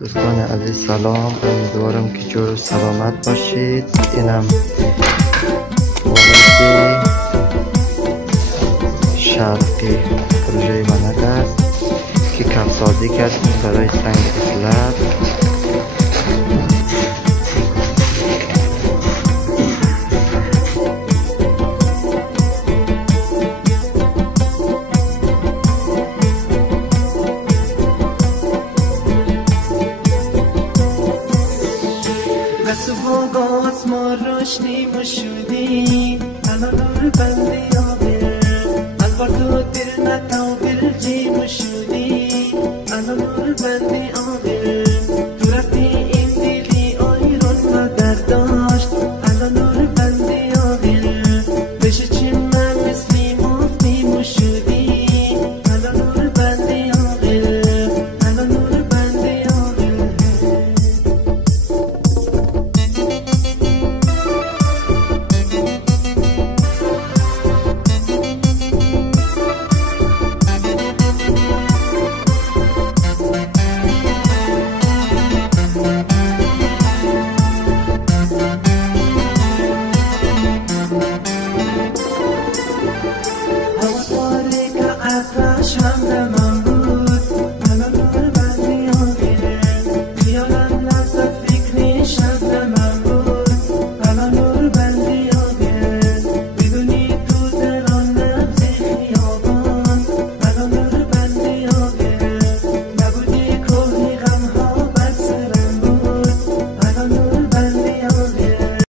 دوستان عزیز سلام، امیدوارم که جور و سلامت باشید. اینم وارد شرقی پروژه منک است که کفسازی کردیم برای سنگ اسلب. صبح آسمان روشنی مشودی الان نور بندی آبر از بردو دل نتاو بر جی مشودی الان نور بندی آبر